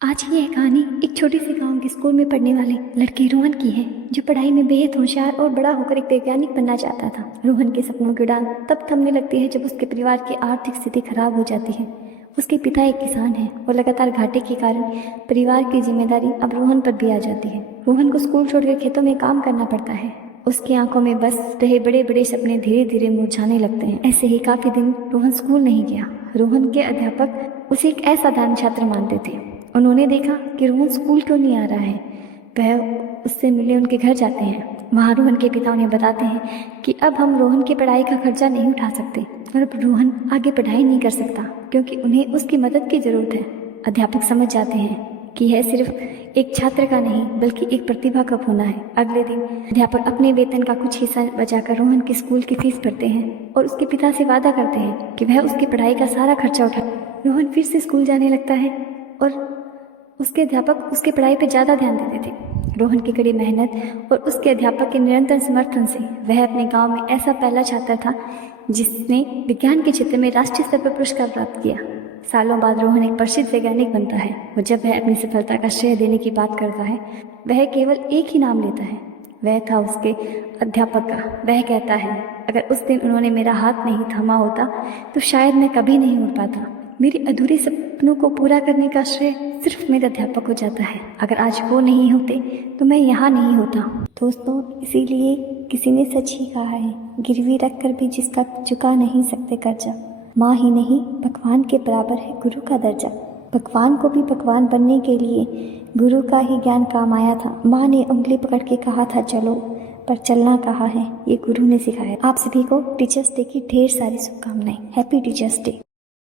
आज की यह कहानी एक छोटे से गांव के स्कूल में पढ़ने वाले लड़के रोहन की है, जो पढ़ाई में बेहद होशियार और बड़ा होकर एक वैज्ञानिक बनना चाहता था। रोहन के सपनों की उड़ान तब थमने लगती है जब उसके परिवार की आर्थिक स्थिति खराब हो जाती है। उसके पिता एक किसान हैं और लगातार घाटे के कारण परिवार की जिम्मेदारी अब रोहन पर भी आ जाती है। रोहन को स्कूल छोड़कर खेतों में काम करना पड़ता है। उसकी आंखों में बस रहे बड़े बड़े सपने धीरे धीरे मुरझाने लगते हैं। ऐसे ही काफी दिन रोहन स्कूल नहीं गया। रोहन के अध्यापक उसे एक असाधारण छात्र मानते थे। उन्होंने देखा कि रोहन स्कूल क्यों नहीं आ रहा है। वह उससे मिलने उनके घर जाते हैं। वहाँ रोहन के पिता उन्हें बताते हैं कि अब हम रोहन की पढ़ाई का खर्चा नहीं उठा सकते और अब रोहन आगे पढ़ाई नहीं कर सकता क्योंकि उन्हें उसकी मदद की जरूरत है। अध्यापक समझ जाते हैं कि यह सिर्फ एक छात्र का नहीं बल्कि एक प्रतिभा का होना है। अगले दिन अध्यापक अपने वेतन का कुछ हिस्सा बचाकर रोहन की स्कूल की फीस भरते हैं और उसके पिता से वादा करते हैं कि वह उसकी पढ़ाई का सारा खर्चा उठा। रोहन फिर से स्कूल जाने लगता है और उसके अध्यापक उसके पढ़ाई पर ज़्यादा ध्यान देते थे। रोहन की कड़ी मेहनत और उसके अध्यापक के निरंतर समर्थन से वह अपने गांव में ऐसा पहला छात्र था जिसने विज्ञान के क्षेत्र में राष्ट्रीय स्तर पर पुरस्कार प्राप्त किया। सालों बाद रोहन एक प्रसिद्ध वैज्ञानिक बनता है और जब वह अपनी सफलता का श्रेय देने की बात करता है, वह केवल एक ही नाम लेता है। वह था उसके अध्यापक का। वह कहता है, अगर उस दिन उन्होंने मेरा हाथ नहीं थामा होता तो शायद मैं कभी नहीं उड़ पाता। मेरे अधूरे सपनों को पूरा करने का श्रेय सिर्फ मेरे अध्यापक को जाता है। अगर आज वो नहीं होते तो मैं यहाँ नहीं होता। दोस्तों, इसीलिए किसी ने सच ही कहा है, गिरवी रख कर भी जिसका चुका नहीं सकते कर्जा, माँ ही नहीं भगवान के बराबर है गुरु का दर्जा। भगवान को भी भगवान बनने के लिए गुरु का ही ज्ञान काम आया था। माँ ने उंगली पकड़ के कहा था चलो, पर चलना कहाँ है ये गुरु ने सिखाया। आप सभी को टीचर्स डे की ढेर सारी शुभकामनाएं। Happy teachers day.